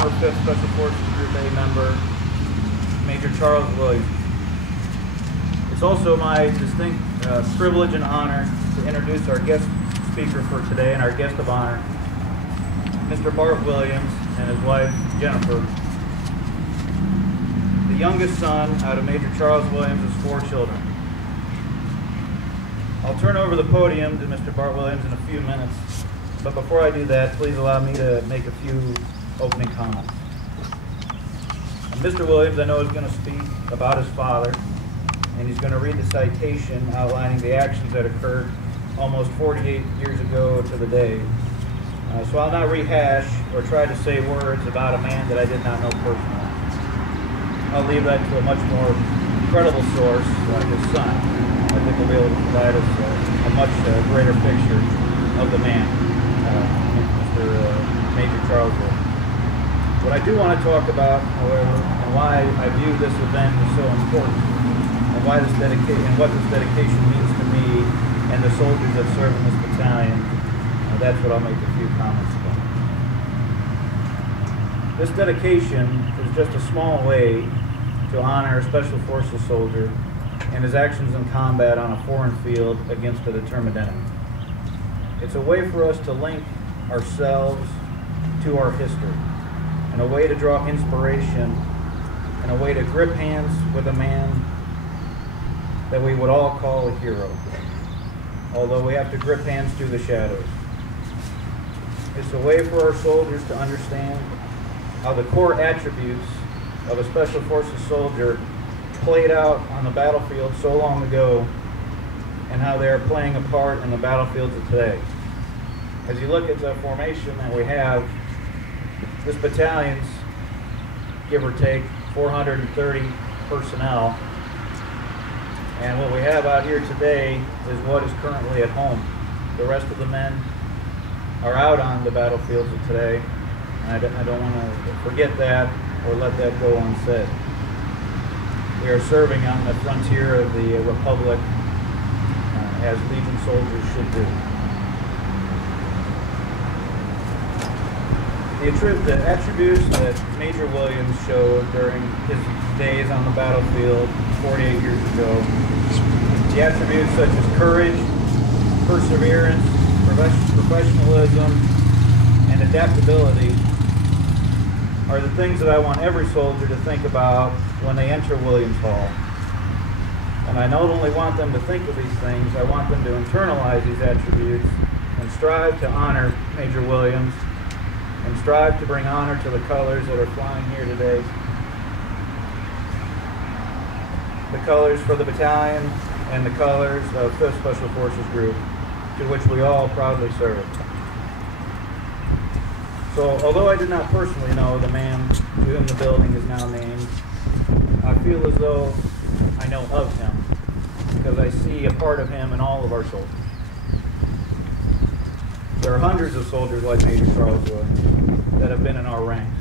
Our 5th Special Forces Group A member, Major Charles Williams. It's also my distinct privilege and honor to introduce our guest speaker for today and our guest of honor, Mr. Bart Williams and his wife, Jennifer. The youngest son out of Major Charles Williams' 4 children. I'll turn over the podium to Mr. Bart Williams in a few minutes, but before I do that, please allow me to make a few opening comments. And Mr. Williams, I know, is going to speak about his father, and he's going to read the citation outlining the actions that occurred almost 48 years ago to the day. So I'll not rehash or try to say words about a man that I did not know personally. I'll leave that to a much more credible source, his son. I think will be able to provide us a much greater picture of the man, Mr. Major Charles Williams. What I do want to talk about, however, and why I view this event as so important, and why this what this dedication means to me and the soldiers that serve in this battalion, that's what I'll make a few comments about. This dedication is just a small way to honor a Special Forces soldier and his actions in combat on a foreign field against a determined enemy. It's a way for us to link ourselves to our history, and a way to draw inspiration, and a way to grip hands with a man that we would all call a hero, although we have to grip hands through the shadows. It's a way for our soldiers to understand how the core attributes of a Special Forces soldier played out on the battlefield so long ago, and how they are playing a part in the battlefields of today. As you look at the formation that we have, this battalion's, give or take, 430 personnel, and what we have out here today is what is currently at home. The rest of the men are out on the battlefields of today, and I don't want to forget that or let that go unsaid. We are serving on the frontier of the Republic as Legion soldiers should do. The attributes that Major Williams showed during his days on the battlefield 48 years ago, the attributes such as courage, perseverance, professionalism, and adaptability are the things that I want every soldier to think about when they enter Williams Hall. And I not only want them to think of these things, I want them to internalize these attributes and strive to honor Major Williams and strive to bring honor to the colors that are flying here today. The colors for the battalion and the colors of 5th Special Forces Group, to which we all proudly serve. So, although I did not personally know the man to whom the building is now named, I feel as though I know of him, because I see a part of him in all of our soldiers. There are hundreds of soldiers like Major Charles Williams that have been in our ranks.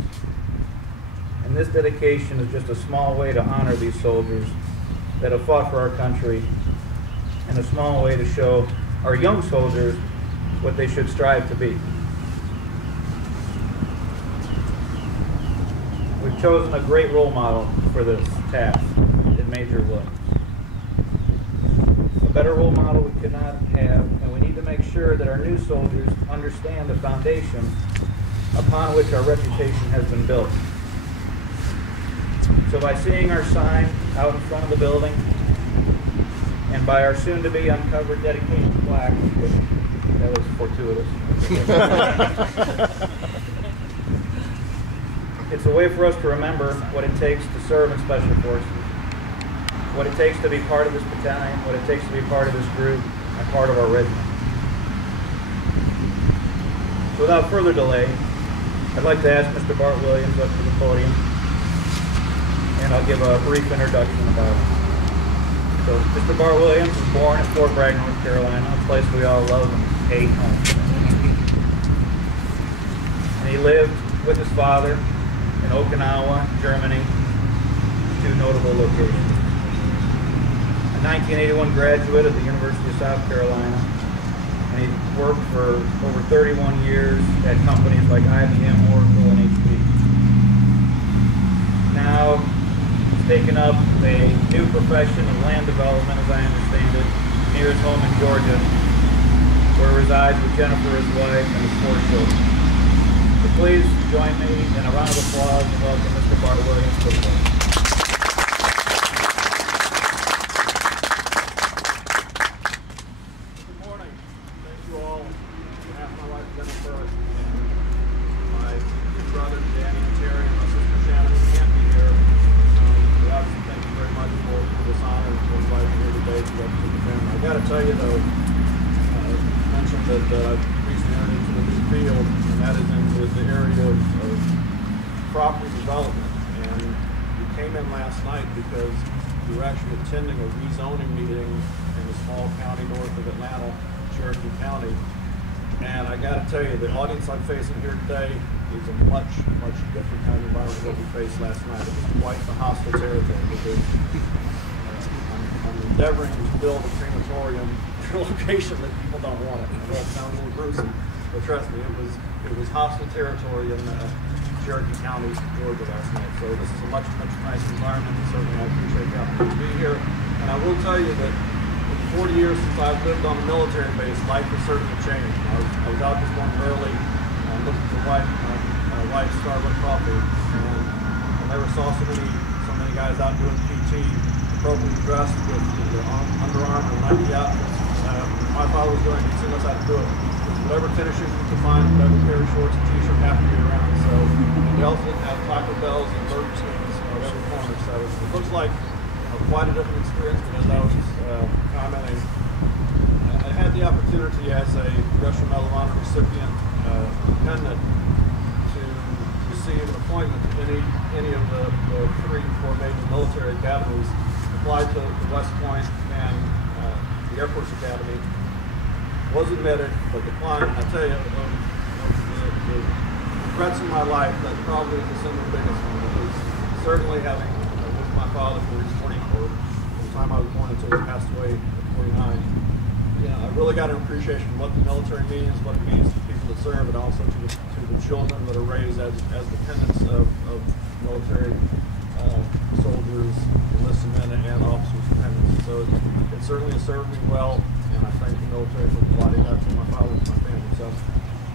And this dedication is just a small way to honor these soldiers that have fought for our country, and a small way to show our young soldiers what they should strive to be. We've chosen a great role model for this task in Major Williams. A better role model we could not have, and we need to make sure that our new soldiers understand the foundation upon which our reputation has been built. So by seeing our sign out in front of the building, and by our soon-to-be uncovered dedication plaque, that was fortuitous. It's a way for us to remember what it takes to serve in Special Forces, what it takes to be part of this battalion, what it takes to be part of this group, and part of our regiment. So without further delay, I'd like to ask Mr. Bart Williams up to the podium, and I'll give a brief introduction about him. So Mr. Bart Williams was born in Fort Bragg, North Carolina, a place we all love and hate home. And he lived with his father in Okinawa, Germany, 2 notable locations. A 1981 graduate of the University of South Carolina, and he worked for over 31 years at companies like IBM, Oracle, and HP. taken up a new profession of land development, as I understand it, near his home in Georgia, where he resides with Jennifer, his wife, and his 4 children. So please join me in a round of applause and welcome Mr. Bart Williams to the podium. Good morning. Thank you all. On behalf of my wife Jennifer and my 2 brothers, Danny and Terry, and my sister Shannon, who can't be here. We obviously thank you very much for this honor and for inviting me here today to represent the family. I got to tell you though, mentioned that I've recently entered into a new field, and that is into the area of property development. And we came in last night because we were actually attending a rezoning meeting in a small county north of Atlanta, Cherokee County. And I got to tell you, the audience I'm facing here today is a much, much different kind of environment than what we faced last night. It was quite the hostile territory because I'm endeavoring to build a crematorium in a location that people don't want it. I know it sounds a little gruesome, but trust me, it was hostile territory in Cherokee County, Georgia last night. So this is a much, much nicer environment, and certainly I appreciate the opportunity to be here. And I will tell you that in the 40 years since I've lived on a military base, life has certainly changed. I was out this morning early, looking for my wife's Starbucks coffee, and I never saw so many guys out doing PT, appropriately dressed with Under Armour and Nike outfits. My father was going to teach us how to do it. Whatever finishing you could find, whatever pair of shorts and t-shirt have to be around. So, and they also have Taco Bells and Burger Kings on every corner. So it looks like quite a different experience. But as I was commenting, I had the opportunity as a Congressional Medal of Honor recipient, dependent, to receive an appointment to any of the 3 or 4 major military academies. Applied to West Point and the Air Force Academy. Was admitted, but declined. I tell you, the regrets in my life, that probably is the single biggest one. Because certainly having with my father for his 40, or from the time I was born until he passed away at 49, I really got an appreciation for what the military means, what it means to the people that serve, and also to the children that are raised as dependents of military soldiers, enlisted men, and officers' dependents. So it certainly has served me well. And I thank the military for providing that for my father and my family. So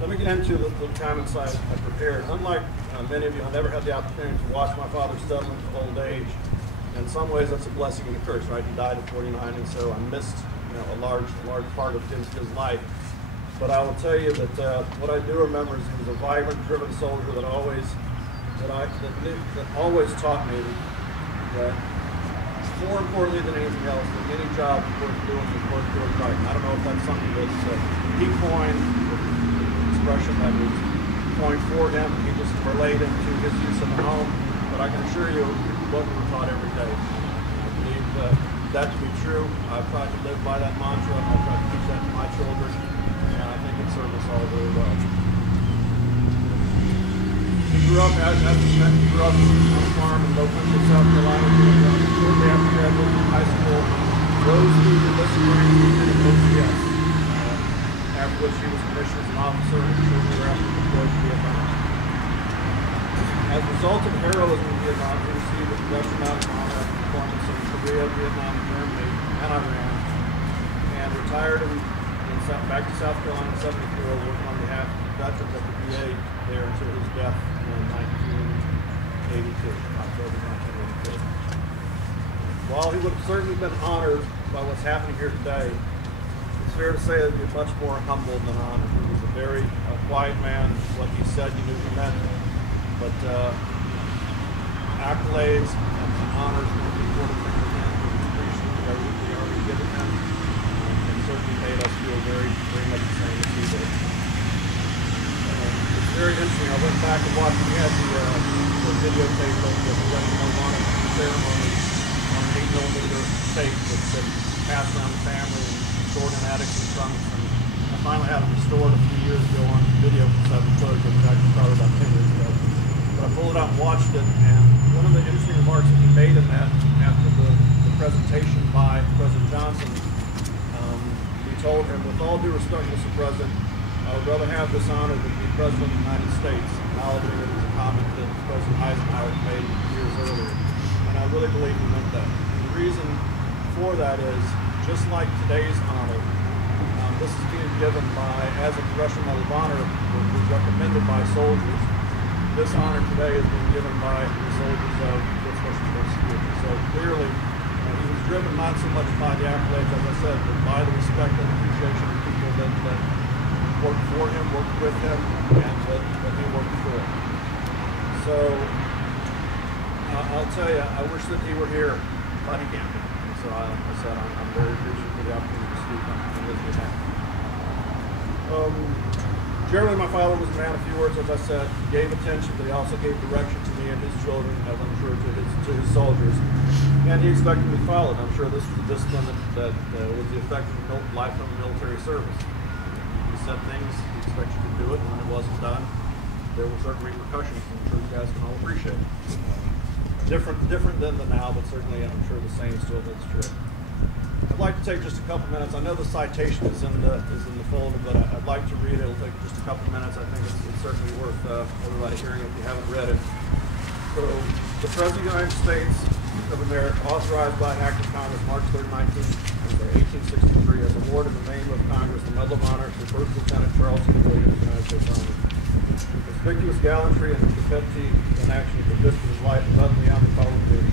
let me get into the comments I prepared. Unlike many of you, I never had the opportunity to watch my father struggle with old age. In some ways, that's a blessing and a curse, right? He died at 49, and so I missed a large part of his life. But I will tell you that what I do remember is he was a vibrant, driven soldier that always taught me that more importantly than anything else, that any job is worth doing is worth doing right. And I don't know if that's something that he coined, the expression that was coined for him, he just relayed into his use of the home, but I can assure you what we were taught every day. I believe that to be true. I've tried to live by that mantra. I've tried to teach that to my children, and I think it served us all very well. He grew up on a farm in Low Country, South Carolina. Shortly after graduating high school, rose through the enlisted ranks and OCS, after which he was commissioned as an officer and shortly thereafter deployed to Vietnam. As a result of heroism in Vietnam, he received the Congressional Medal of Honor after deployments in Korea, Vietnam, Germany, and Iran, and retired back to South Carolina in 74, working on behalf of veterans at the VA there until his death in 1982, October 1982. While he would have certainly been honored by what's happening here today, it's fair to say that he was much more humble than honored. He was a very quiet man. What he said, you knew he meant it. But accolades and honors were the important thing to him. We appreciate everything we already given him, and certainly made us feel very, very much the same as he did. It's very interesting. I went back and watched. We had the videotape of the Congressional Medal of Honor ceremony on an 8mm tape that's been passed around the family and stored in attics and trunks. And I finally had it restored a few years ago on video cassette footage, which actually started about 10 years ago. But I pulled it out and watched it, and one of the interesting remarks that he made in that after the presentation by President Johnson, we told him, with all due respect, Mr. President, I would rather have this honor than be President of the United States, acknowledging it was a comment that President Eisenhower made years earlier. And I really believe he meant that. And the reason for that is, just like today's honor, this is being given by, as a Congressional Medal of Honor was recommended by soldiers. This honor today is being given by the soldiers of the Special Forces Group. So clearly, he was driven not so much by the accolades, as I said, but by the respect and appreciation of people that worked for him, worked with him, and that he worked for. So I'll tell you, I wish that he were here, but he can't be. So like I said, I'm very appreciative for the opportunity to speak on his behalf. Generally, my father was a man of few words, as I said. He gave attention, but he also gave direction to me and his children, as I'm sure to his soldiers. And he expected me to follow it. I'm sure this was a discipline that was the effect of lifetime military service. He said things, he expected you to do it, and when it wasn't done, there were certain repercussions, and I'm sure you guys can all appreciate it. Different than the now, but certainly I'm sure the same still holds true. I'd like to take just a couple minutes. I know the citation is in the folder, but I'd like to read it. It'll take just a couple minutes. I think it's certainly worth everybody hearing if you haven't read it. So, the President of the United States of America, authorized by an act of Congress March 3, 1863, has awarded in the name of Congress the Medal of Honor to First Lieutenant Charles C. Williams of the United States Army. Conspicuous gallantry and stupidity in action for risk of his life above and beyond the call of duty.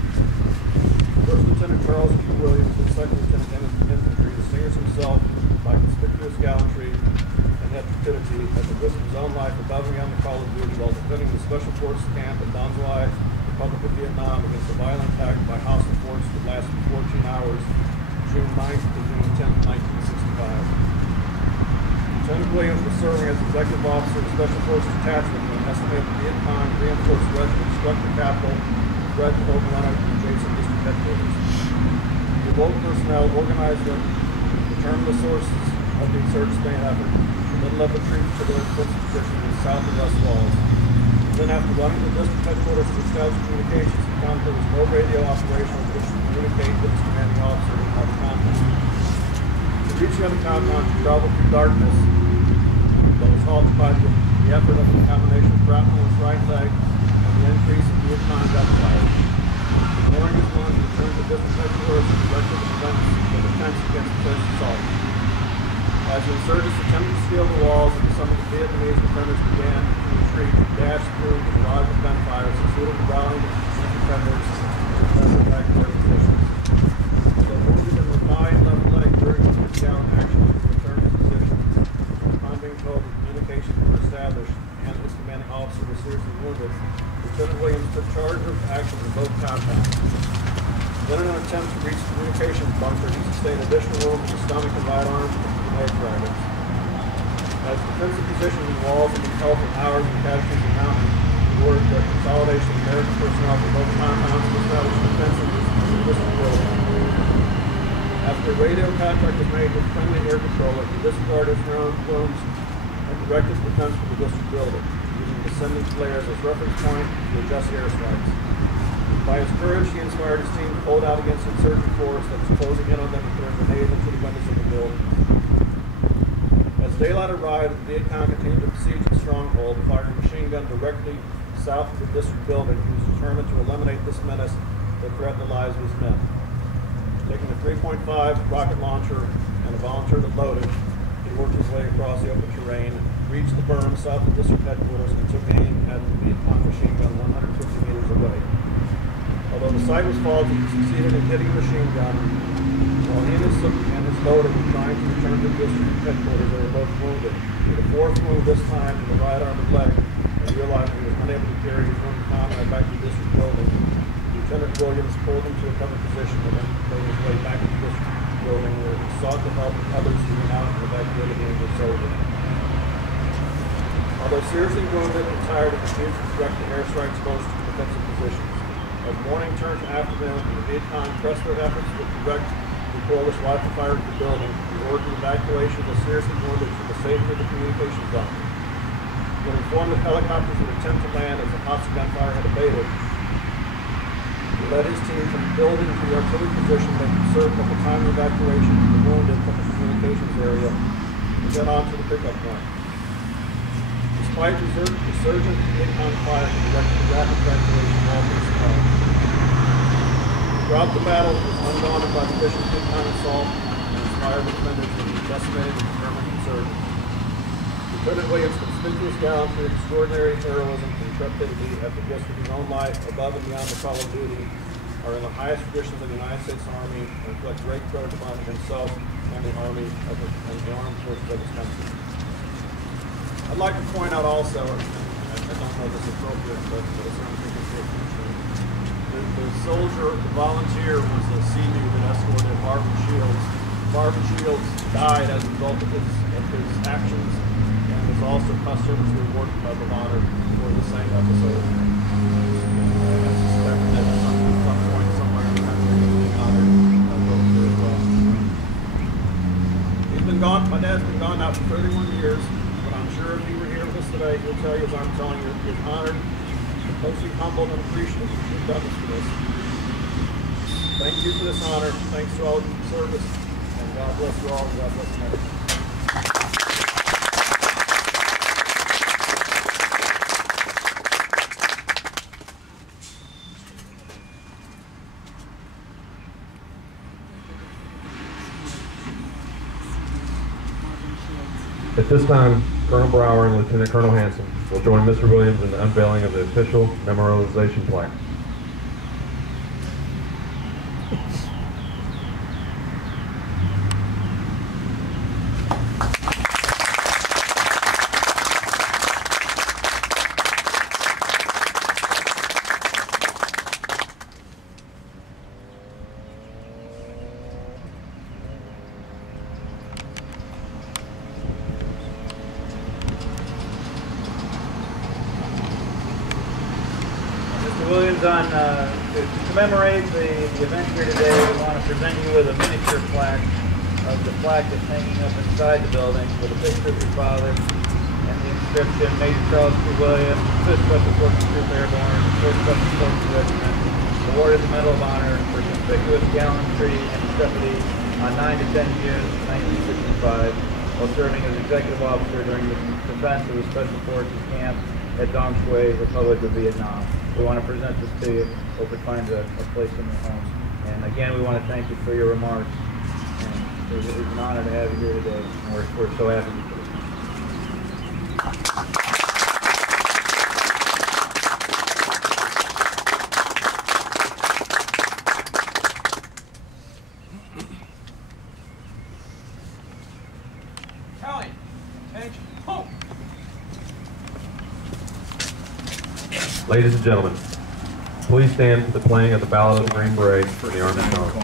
First Lieutenant Charles Q. Williams and Second Lieutenant Infantry distinguished himself by conspicuous gallantry and intrepidity at the risk of his own life above and beyond the call of duty while defending the Special Forces camp at Donzai, Republic of Vietnam, against a violent attack by hostile forces that lasted 14 hours, June 9th to June 10th, 1965. Lieutenant Williams was serving as Executive Officer of the Special Forces Detachment when an estimated Viet Cong reinforced regiment struck the Campbell, threatened to overrun it from adjacent district headquarters. The awoke personnel organized them, determined the sources of the insurgent effort, and then led the troops to their defensive position in the south and west walls. Then, after running the district headquarters to establish communications, he found there was no radio operational which could communicate with his commanding officer in the compound. To reach the other compound, he traveled through darkness, but was halted by the effort of the combination of shrapnel in his right leg and the increase in Viet Cong gunfire. Ignoring his wound, he returned to district headquarters and directed the defense against the first assault. As the insurgents attempted to scale the walls and some of the Vietnamese defenders began to retreat, he dashed through the barrage of gunfire, succeeded in rallying the defenders and defended back to their positions. Although wounded in the thigh and left leg during the gallant action, he returned to position. Upon being told that communications were established and his commanding officer was seriously wounded, Lieutenant Williams took charge of action in both compounds. Then, in an attempt to reach the communications bunker, he sustained additional wounds in the stomach and right arm from leg fragments. As defensive positions and walls had been held for hours and casualties were mounted, he ordered the consolidation of American personnel from both compounds to establish defensive in the district building. After a radio contact was made with friendly air patroller, he disregarded his own wounds and directed the defense for the district building, using descending flares as reference point to adjust airstrikes. By his courage, he inspired his team to hold out against the insurgent force that was closing in on them and throwing grenades into the windows of the building. As daylight arrived, the Viet Cong continued to besiege the stronghold, firing a machine gun directly south of the district building. He was determined to eliminate this menace that threatened the lives of his men. Taking a 3.5 rocket launcher and a volunteer that loaded, he worked his way across the open terrain, reached the berm south of district headquarters, and took aim at the Viet Cong machine gun 150 meters away. Although the sight was faulty, he succeeded in hitting the machine gun. While he and his loader were trying to return to district headquarters, they were both wounded. With a fourth wound this time in the right arm and leg, and realizing he was unable to carry his wounded comrade back to the district building, Lieutenant Williams pulled him to a covered position and then made his way back to the district building where he sought to help others who were now evacuated the injured soldier. Although seriously wounded and tired, he continued to direct the airstrikes close to the defensive positions. As morning turned to afternoon, the Viet Cong pressed their efforts to direct the coalition rifle fire to the building. He ordered the evacuation of the seriously wounded to the safety of the communications bunker. When informed that helicopters would attempt to land as the hostile gunfire had abated, he led his team from the building to the artillery position that could serve at the time of evacuation of the wounded from the communications area and then on to the pickup point. Despite resurgent Viet Cong fire, he directed the rapid evacuation of all personnel. Throughout the battle, it was undaunted by the Bishop's big-time assault and inspired the defenders to be decimated and determined conservative. Lieutenant Williams' conspicuous gallantry, extraordinary heroism, and intrepidity at the risk of his own life above and beyond the call of duty are in the highest traditions of the United States Army and reflect great credit upon himself and the Army and the armed forces of his country. I'd like to point out also, and I don't know if this is appropriate, but it's something to pay attention. The soldier, the volunteer, was a Sea-Doo that escorted Marvin Shields. Marvin Shields died as a result of his actions and was also posthumously awarded the Medal of Honor for the same episode. I suspect that at some point somewhere in the country he's being honored here as well. He's been gone, my dad's been gone now for 31 years, but I'm sure if he were here with us today, he'll tell you, as I'm telling you, he's honored, mostly humbled and appreciative you've done this for us. Thank you for this honor. Thanks to all of your service. And God bless you all and God bless America. At this time, Colonel Brower and Lieutenant Colonel Hanson will join Mr. Williams in the unveiling of the official memorialization plaque. Williams, to commemorate the event here today, we want to present you with a miniature plaque of the plaque that's hanging up inside the building with a picture of your father and the inscription, Major Charles P. Williams, 5th Special Forces Troop Airborne, 4th Special Forces Regiment, awarded the Medal of Honor for conspicuous gallantry and intrepidity on 9 to 10 years, 1965, while serving as executive officer during the defense of the Special Forces camp at Dong Shui, Republic of Vietnam. We want to present this to you. Hope it finds a place in your home. And again, we want to thank you for your remarks. And it's an honor to have you here today. And we're so happy you're here. Callie, attention, hope! Ladies and gentlemen, please stand for the playing of the Ballad of the Green Beret for the Army Song.